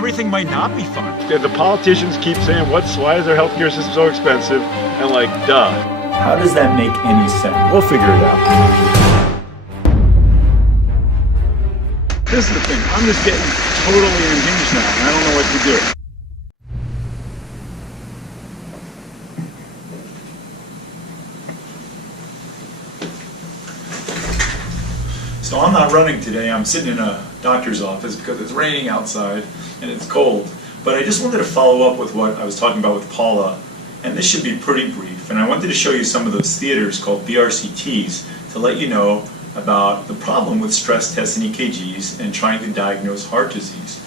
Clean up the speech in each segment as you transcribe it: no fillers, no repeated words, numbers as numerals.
everything might not be fun. The politicians keep saying, why is our healthcare system so expensive? And like, duh. How does that make any sense? We'll figure it out. This is the thing. I'm just getting totally unhinged now, and I don't know what to do. So I'm not running today. I'm sitting in a doctor's office because it's raining outside and it's cold. But I just wanted to follow up with what I was talking about with Paula, and this should be pretty brief. And I wanted to show you some of those theaters called BRCTs to let you know about the problem with stress tests and EKGs and trying to diagnose heart disease.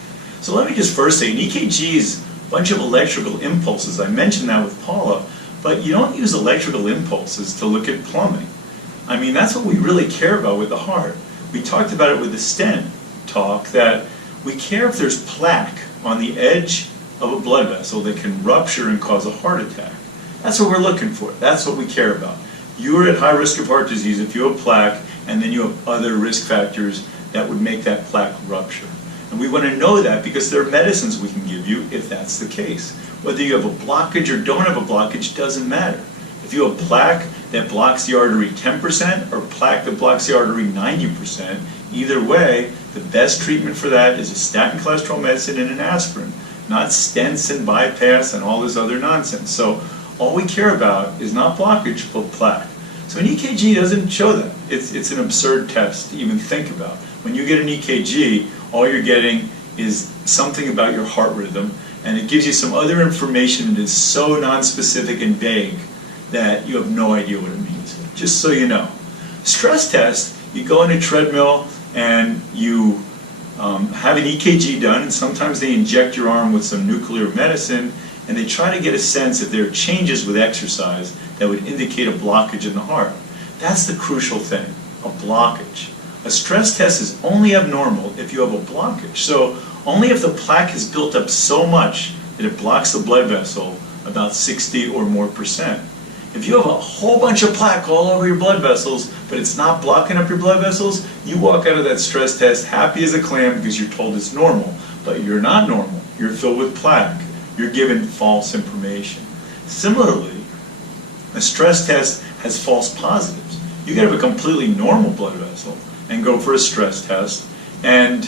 So let me just first say, an EKG is a bunch of electrical impulses. I mentioned that with Paula, but you don't use electrical impulses to look at plumbing. I mean, that's what we really care about with the heart. We talked about it with the stent talk, that we care if there's plaque on the edge of a blood vessel that can rupture and cause a heart attack. That's what we're looking for. That's what we care about. You're at high risk of heart disease if you have plaque, and then you have other risk factors that would make that plaque rupture. And we want to know that because there are medicines we can give you if that's the case. Whether you have a blockage or don't have a blockage doesn't matter. If you have plaque that blocks the artery 10% or plaque that blocks the artery 90%, either way, the best treatment for that is a statin cholesterol medicine and an aspirin, not stents and bypass and all this other nonsense. So all we care about is not blockage, but plaque. So an EKG doesn't show that. It's an absurd test to even think about. When you get an EKG, all you're getting is something about your heart rhythm, and it gives you some other information that is so nonspecific and vague that you have no idea what it means, just so you know. Stress test, you go on a treadmill and you have an EKG done, and sometimes they inject your arm with some nuclear medicine, and they try to get a sense if there are changes with exercise that would indicate a blockage in the heart. That's the crucial thing, a blockage. A stress test is only abnormal if you have a blockage. So only if the plaque has built up so much that it blocks the blood vessel about 60 or more %. If you have a whole bunch of plaque all over your blood vessels, but it's not blocking up your blood vessels, you walk out of that stress test happy as a clam because you're told it's normal. But you're not normal. You're filled with plaque. You're given false information. Similarly, a stress test has false positives. You can have a completely normal blood vessel and go for a stress test, and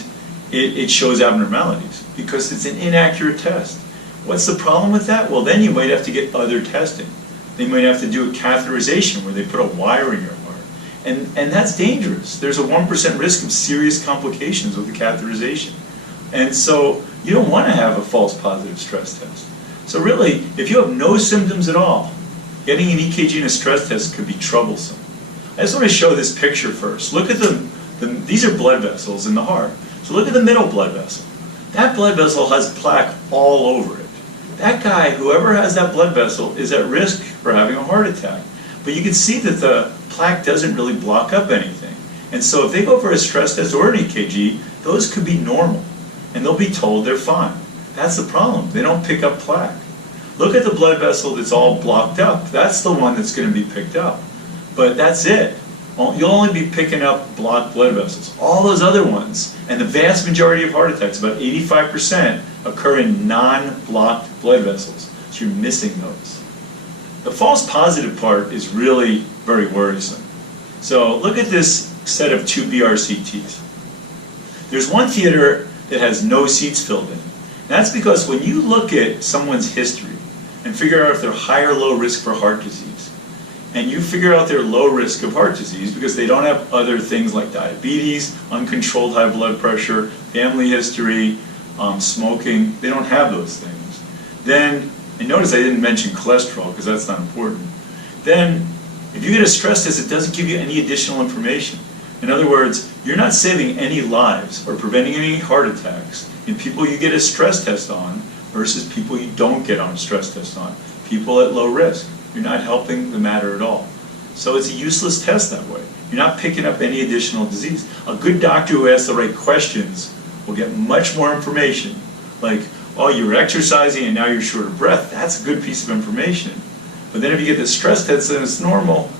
it shows abnormalities because it's an inaccurate test. What's the problem with that? Well, then you might have to get other testing. They might have to do a catheterization where they put a wire in your heart. And that's dangerous. There's a 1% risk of serious complications with the catheterization. And so you don't want to have a false positive stress test. So really, if you have no symptoms at all, getting an EKG and a stress test could be troublesome. I just want to show this picture first. Look at these are blood vessels in the heart. So look at the middle blood vessel. That blood vessel has plaque all over it. That guy, whoever has that blood vessel, is at risk for having a heart attack. But you can see that the plaque doesn't really block up anything. And so if they go for a stress test or an EKG, those could be normal. And they'll be told they're fine. That's the problem. They don't pick up plaque. Look at the blood vessel that's all blocked up. That's the one that's going to be picked up. But that's it. You'll only be picking up blocked blood vessels. All those other ones, and the vast majority of heart attacks, about 85%, occur in non-blocked blood vessels. So you're missing those. The false positive part is really very worrisome. So look at this set of 2 BRCTs. There's one theater that has no seats filled in. That's because when you look at someone's history and figure out if they're high or low risk for heart disease, and you figure out their low risk of heart disease because they don't have other things like diabetes, uncontrolled high blood pressure, family history, smoking, they don't have those things. Then, and notice I didn't mention cholesterol because that's not important. Then, if you get a stress test, it doesn't give you any additional information. In other words, you're not saving any lives or preventing any heart attacks in people you get a stress test on versus people you don't get on a stress test on. People at low risk. You're not helping the matter at all. So it's a useless test that way. You're not picking up any additional disease. A good doctor who asks the right questions will get much more information. Like, oh, you were exercising and now you're short of breath. That's a good piece of information. But then if you get the stress test and it's normal,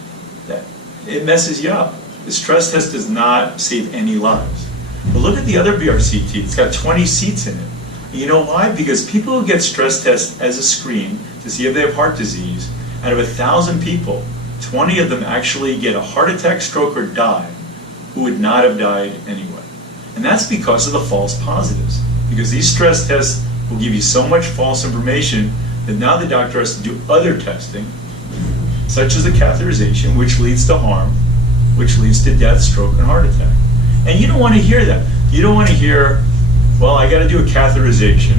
it messes you up. The stress test does not save any lives. But look at the other BRCT. It's got 20 seats in it. You know why? Because people who get stress tests as a screen to see if they have heart disease, out of 1,000 people, 20 of them actually get a heart attack, stroke, or die who would not have died anyway. And that's because of the false positives. Because these stress tests will give you so much false information that now the doctor has to do other testing, such as a catheterization, which leads to harm, which leads to death, stroke, and heart attack. And you don't want to hear that. You don't want to hear, well, I got to do a catheterization.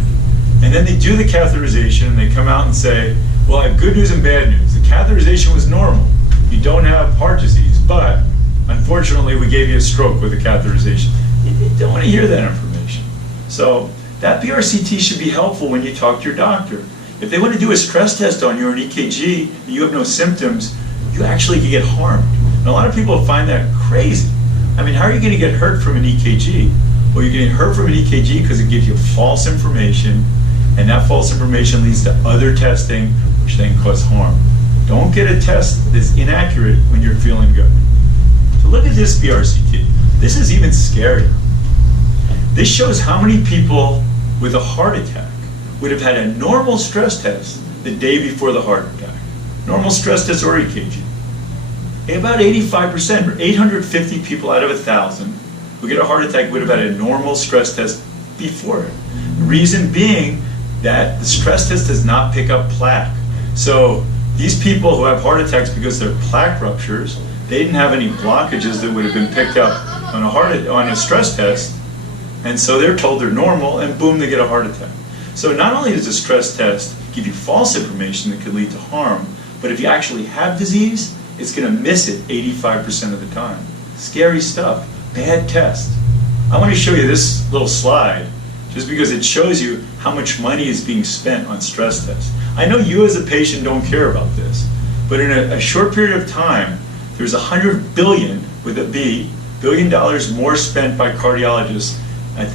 And then they do the catheterization and they come out and say, well, I have good news and bad news. The catheterization was normal. You don't have heart disease, but unfortunately we gave you a stroke with the catheterization. You don't want to hear that information. So that BRCT should be helpful when you talk to your doctor. If they want to do a stress test on you or an EKG and you have no symptoms, you actually can get harmed. And a lot of people find that crazy. I mean, how are you going to get hurt from an EKG? Well, you're getting hurt from an EKG because it gives you false information, and that false information leads to other testing, which then cause harm. Don't get a test that's inaccurate when you're feeling good. So look at this BRCT. This is even scarier. This shows how many people with a heart attack would have had a normal stress test the day before the heart attack. Normal stress test or EKG. About 85%, or 850 people out of 1,000 who get a heart attack would have had a normal stress test before it. The reason being that the stress test does not pick up plaque. So these people who have heart attacks because they're plaque ruptures, they didn't have any blockages that would have been picked up on a stress test, and so they're told they're normal, and boom, they get a heart attack. So not only does a stress test give you false information that could lead to harm, but if you actually have disease, it's going to miss it 85% of the time. Scary stuff. Bad test. I want to show you this little slide just because it shows you how much money is being spent on stress tests. I know you as a patient don't care about this, but in a short period of time, there's $100 billion, with a B, $billion more spent by cardiologists at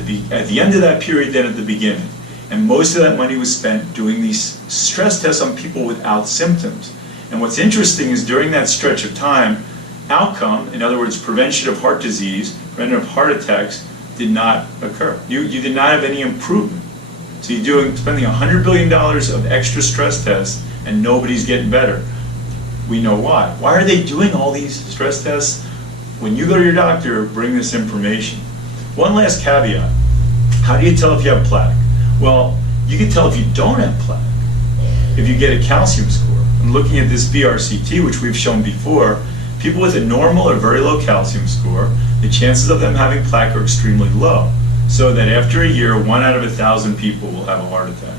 the end of that period than at the beginning. And most of that money was spent doing these stress tests on people without symptoms. And what's interesting is during that stretch of time, outcome, in other words, prevention of heart disease, prevention of heart attacks, did not occur. You did not have any improvement. So you're spending $100 billion of extra stress tests and nobody's getting better. We know why. Why are they doing all these stress tests? When you go to your doctor, bring this information. One last caveat. How do you tell if you have plaque? Well, you can tell if you don't have plaque if you get a calcium score. I'm looking at this BRCT, which we've shown before. People with a normal or very low calcium score, the chances of them having plaque are extremely low. So that after a year, 1 out of 1,000 people will have a heart attack.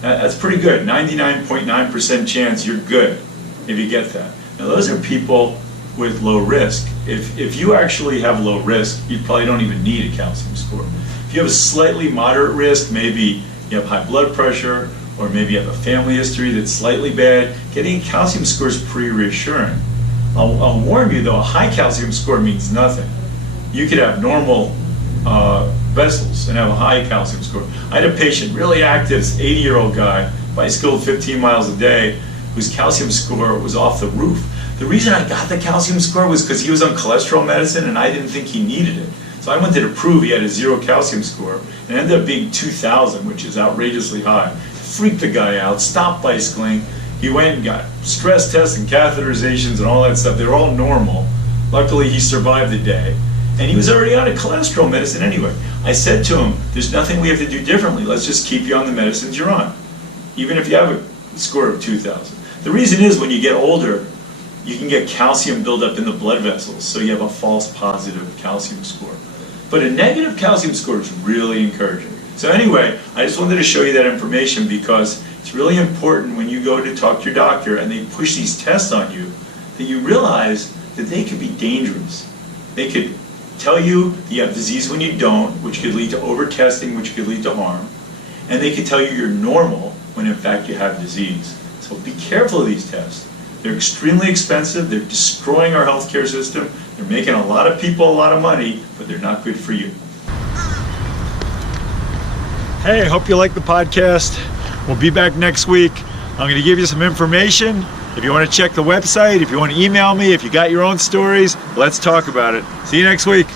That's pretty good. 99.9% chance you're good if you get that. Now those are people with low risk. If you actually have low risk, you probably don't even need a calcium score. If you have a slightly moderate risk, maybe you have high blood pressure, or maybe you have a family history that's slightly bad, getting a calcium score is pretty reassuring. I'll warn you though, a high calcium score means nothing. You could have normal vessels and have a high calcium score. I had a patient, really active, 80-year-old guy, bicycled 15 miles a day, whose calcium score was off the roof. The reason I got the calcium score was because he was on cholesterol medicine and I didn't think he needed it. So I wanted to prove he had a 0 calcium score, and it ended up being 2,000, which is outrageously high. Freaked the guy out, stopped bicycling. He went and got stress tests and catheterizations and all that stuff. They were all normal. Luckily, he survived the day. And he was already on a cholesterol medicine anyway. I said to him, there's nothing we have to do differently. Let's just keep you on the medicines you're on, even if you have a score of 2,000. The reason is when you get older, you can get calcium buildup in the blood vessels, so you have a false positive calcium score. But a negative calcium score is really encouraging. So anyway, I just wanted to show you that information because it's really important when you go to talk to your doctor and they push these tests on you, that you realize that they could be dangerous. They could tell you you have disease when you don't, which could lead to over-testing, which could lead to harm. And they could tell you you're normal when in fact you have disease. So be careful of these tests. They're extremely expensive, they're destroying our healthcare system, they're making a lot of people a lot of money, but they're not good for you. Hey, I hope you like the podcast. We'll be back next week. I'm going to give you some information. If you want to check the website, if you want to email me, if you got your own stories, let's talk about it. See you next week.